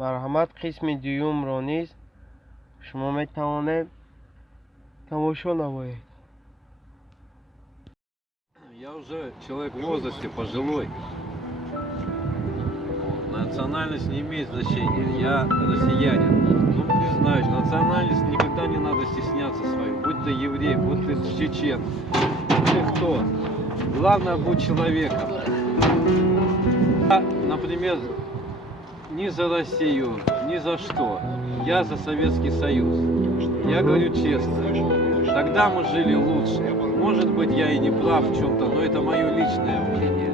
марҳамат қисми дуюмро низ шумо метавонед тамошо намоед. Я уже человек в возрасте, пожилой. Национальность не имеет значения. Я россиянин. Ну, признаюсь, национальность никогда не надо стесняться свою. Будь ты еврей, будь ты чечен, будь ты кто. Главное быть человеком. Я, например, ни за Россию, ни за что. Я за Советский Союз. Я говорю честно. Тогда мы жили лучше. Может быть, я и не прав в чем-то, но это мое личное мнение.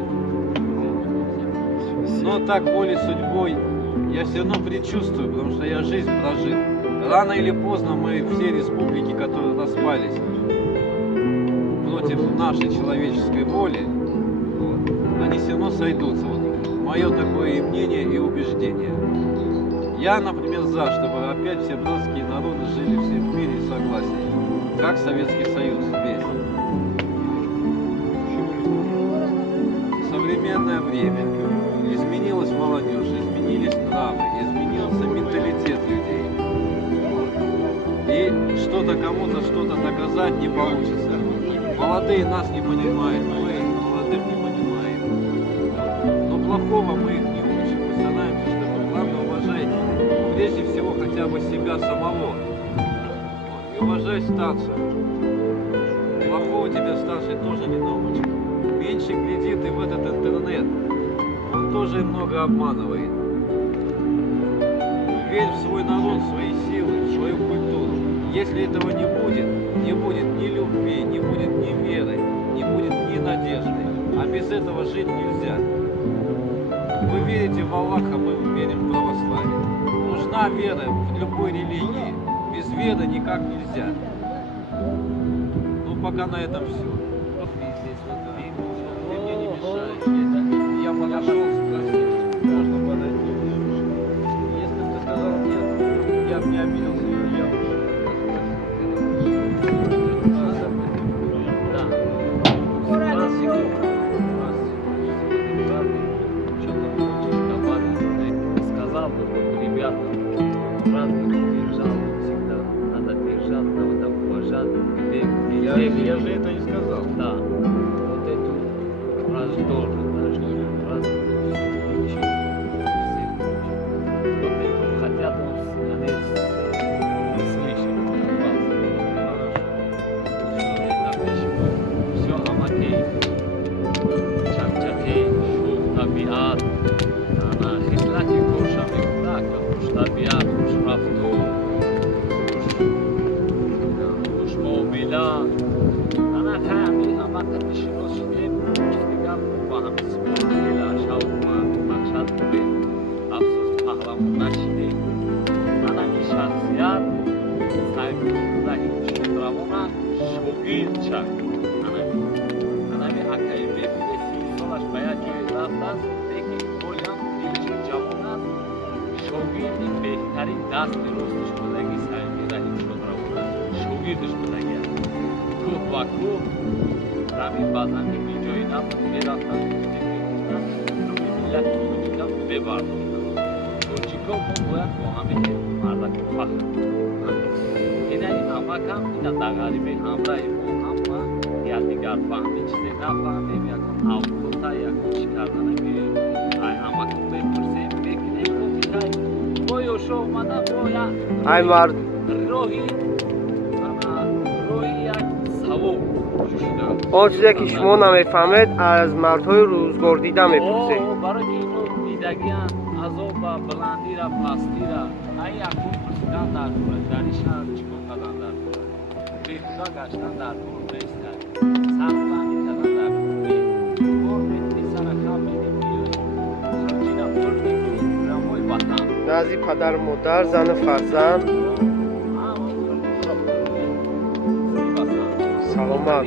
Но так волей судьбой я все равно предчувствую, потому что я жизнь прожил. Рано или поздно мы все республики, которые распались против нашей человеческой воли, они все равно сойдутся. Вот мое такое и мнение, и убеждение. Я, например, за, чтобы опять все братские народы жили все в мире и согласии, как Советский Союз весь. Современное время. Изменилась молодежь, изменились нравы, изменился менталитет людей. И что-то кому-то что-то доказать не получится. Молодые нас не понимают, мы молодых не понимаем. Но плохого мы их не учим. Мы стараемся, чтобы главное уважать прежде всего хотя бы себя самого. И уважать старших. Плохого тебя старший тоже не научит. Меньше гляди ты в этот интернет. Он тоже много обманывает. Верь в свой народ, в свои силы, в свою культуру. Если этого не будет ни любви, не будет ни веры, не будет ни надежды. А без этого жить нельзя. Вы верите в Аллаха, мы верим в православие. Нужна вера в любой религии. Без веры никак нельзя. Ну, пока на этом все. Ты мне не мешаешь. Я подошел, спросил, можно подойти. Если бы ты сказал нет, я бы не обиделся, я ушел. Да. Что-то хочешь добавить? Сказал бы, вот, ребята, разных держал всегда, надо держать, надо уважать. Я же это и сказал. Да. Вот эту фразу должен. ай мард он чизе ки шумо намефаҳмед аз мардҳои рӯзгор дида мепурсед. барои ки ино дидагиян азоба баландира пастира ай якун пурсидан дар кора данишан чикор кадан дар кора бехуда гаштан дар кор нестад сарбландӣ кадан дар кор метни сарахам медем чина кор мекунӣ рамои ватан назди падару модар зану фарзанд саломат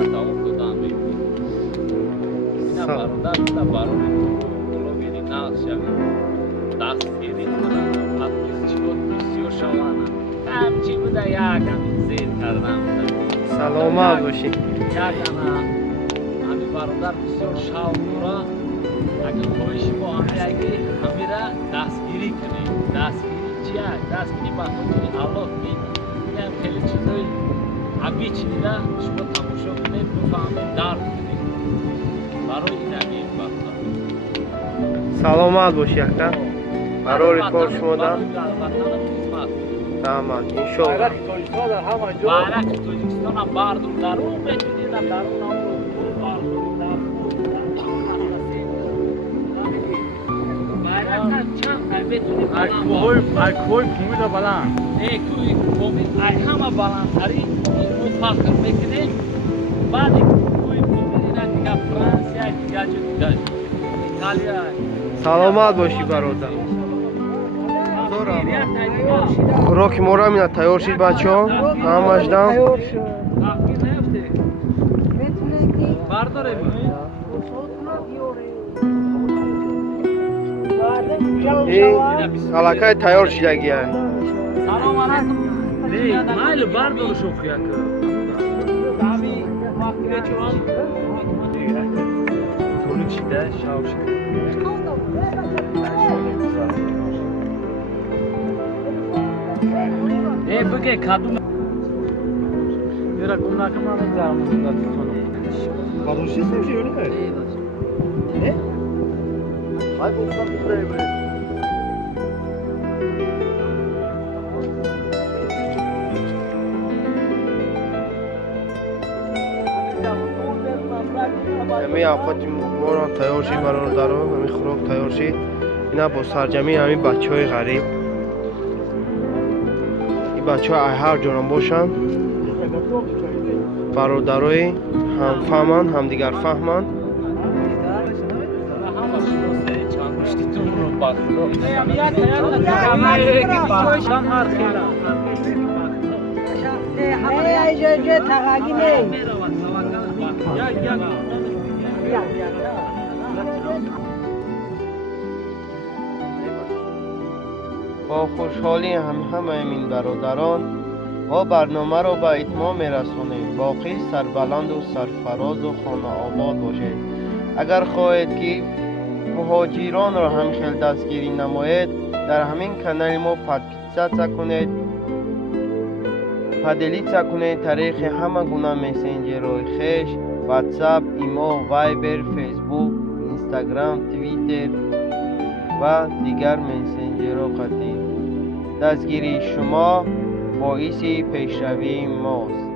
همه جواب دادم می‌بینی. اینا برادر تا برای کلوبینی نقش دستگیری کنن پس چیکار بسیار شوانه همچی بوده یک همین زیر کردم سلامت باشی. یک همین برادر بسیار شوق داره اگر خواهشی با همین را دستگیری کنیم دستگیری چیه؟ دستگیری با خودی الله میگم خیلی چیزایی همه چیزی را شما تماشا کنید بفهمید درک کنید برای این همین برادر سلامت باشی یکتا. برای ریپورت شما دارم. برای وطن خدمت رحمت انشالله. بارک توجیکستان هم باردون در اون بچینید در اون باردون در بارک چند بتونید کوی کومیدا بلند کوی کومید همه بلندتری این فخر میکنید بعد کوی کومید اینا دیگه فرانسیا دیگه دیگه ایتالیا سلامت باشی برادر. خوراک ما را مینا تیار شید بچه ها. همش دم. این حلقه تیار شدگی هست. سلام علیکم مایل بردار شو خیاک داوی وقتی چون طول چیده شاوش بگه کدوم یرا کناکم نمیذارم Kardeşi sen şey öyle mi? Ne? Hayır bu ufak bir buraya buraya. همه افاتی مورا تیار شید برای درام همه خوراک تیار شید. اینا با سرجمی همه بچه های غریب. این بچه ها هر جانم باشن برادرای هم فهمن هم دیگر فهمن. با خوشحالی همه این برادران ما برنامه را به اتمام میرسانیم. باقی سربلند و سرفراز و خانه آباد باشید. اگر خواهید که مهاجران را هم خیلی دستگیری نماید در همین کانال ما پادکست کنید پدلیت کنید طریق همه گونه مسنجر های خیش واتساپ ایمو وایبر فیسبوک اینستاگرام توییتر و دیگر مسنجر ها قطعی. دستگیری شما باعث پیشروی ماست.